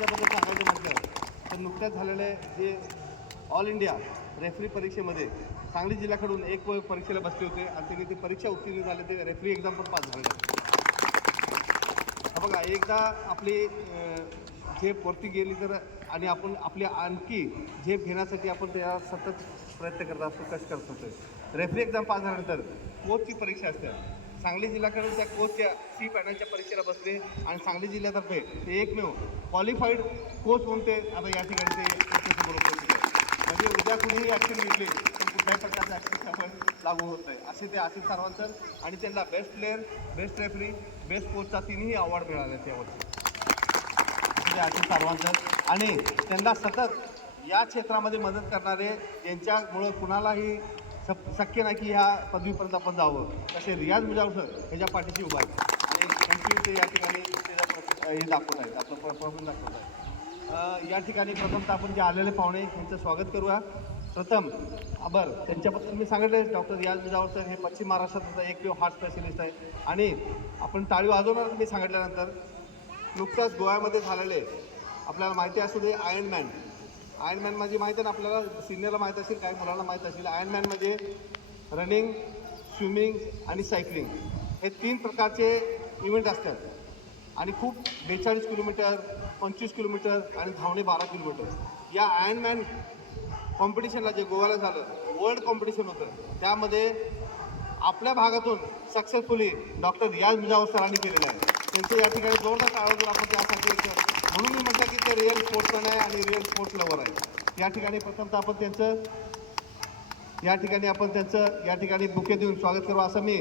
याच्याबद्दल सांगायचं म्हटलं तर नुकत्याच झालेले जे ऑल इंडिया रेफरी परीक्षेमध्ये सांगली जिल्ह्याकडून एक परीक्षेला बसले होते आणि त्यांनी ती परीक्षा उत्तीर्ण झाले, ते रेफरी एक्झाम पण पास झाले. बघा, एकदा आपली झेप वरती गेली तर आणि आपण आपली आणखी झेप घेण्यासाठी आपण त्या सतत प्रयत्न करत असतो, कष्ट करत असतो. रेफरी एक्झाम पास झाल्यानंतर कोचची परीक्षा असते. सांगली जिल्ह्याकडून त्या कोचच्या सी पॅनलच्या परीक्षेला बसले आणि सांगली जिल्ह्यातर्फे ते एकमेव क्वालिफाईड कोच म्हणून ते आता या ठिकाणी ते बरोबर. म्हणजे उद्या कुणीही ॲक्शन घेतली तर कुठल्याही प्रकारचं ॲक्शन आपण लागू होत नाही. असे ते आसिफ सारवान सर आणि त्यांना best player, best referee, best कोचचा तिन्ही अवॉर्ड मिळाले त्यावरती आसिफ सारवान सर. आणि त्यांना सतत या क्षेत्रामध्ये मदत करणारे, ज्यांच्यामुळं कुणालाही शक्य नाही की ह्या पदवीपर्यंत आपण जावं, तसे रियाज मुजावर सर ह्याच्या पाठीशी उभा आहे आणि त्यांची ते या ठिकाणी हे दाखवत आहेत, आपलं परफॉर्मन्स दाखवत आहे. या ठिकाणी प्रथमतः आपण जे आलेले पाहुणे यांचं स्वागत करूया. प्रथम त्यांच्याबद्दल मी सांगितले, डॉक्टर रियाज मुजावर सर हे पश्चिम महाराष्ट्राचा एकमेव हार्ट स्पेशलिस्ट आहे. आणि आपण टाळी वाजवणार मी सांगितल्यानंतर नुकताच गोव्यामध्ये झालेले आपल्याला माहिती असू दे आयर्नमॅन म्हणजे माहिती आहे ना आपल्याला, सिनियरला माहीत असेल, काही मुलांना माहीत असेल. आयर्नमॅन म्हणजे रनिंग, स्विमिंग आणि सायकलिंग हे 3 प्रकारचे इव्हेंट असतात. आणि खूप 42 किलोमीटर, 25 किलोमीटर आणि धावणे 12 किलोमीटर. या आयर्नमॅन कॉम्पिटिशनला जे गोव्याला झालं, वर्ल्ड कॉम्पिटिशन होतं, त्यामध्ये आपल्या भागातून सक्सेसफुली डॉक्टर रियाज मुजावर सरांनी केलेलं आहे. त्यांचे या ठिकाणी जोरदार टाळ्या आपण त्यासाठी, म्हणून मी म्हटलं की ते रिअल स्पोर्ट्समॅन आहे आणि रिअल स्पोर्ट्स लवर आहे. या ठिकाणी प्रथमतः आपण त्यांचं या ठिकाणी बुके देऊन स्वागत करू, असं मी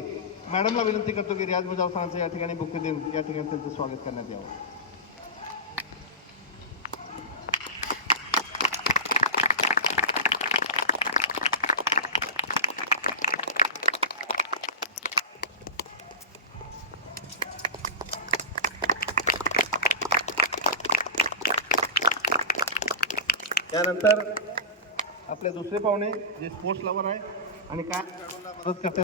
मॅडमला विनंती करतो की रियाज मुजावर सरांचं या ठिकाणी बुके देऊन या ठिकाणी त्यांचं स्वागत करण्यात यावं. त्यानंतर आपले दुसरे पाहुणे जे स्पोर्ट्स लवर आहे आणि काय मदत करतात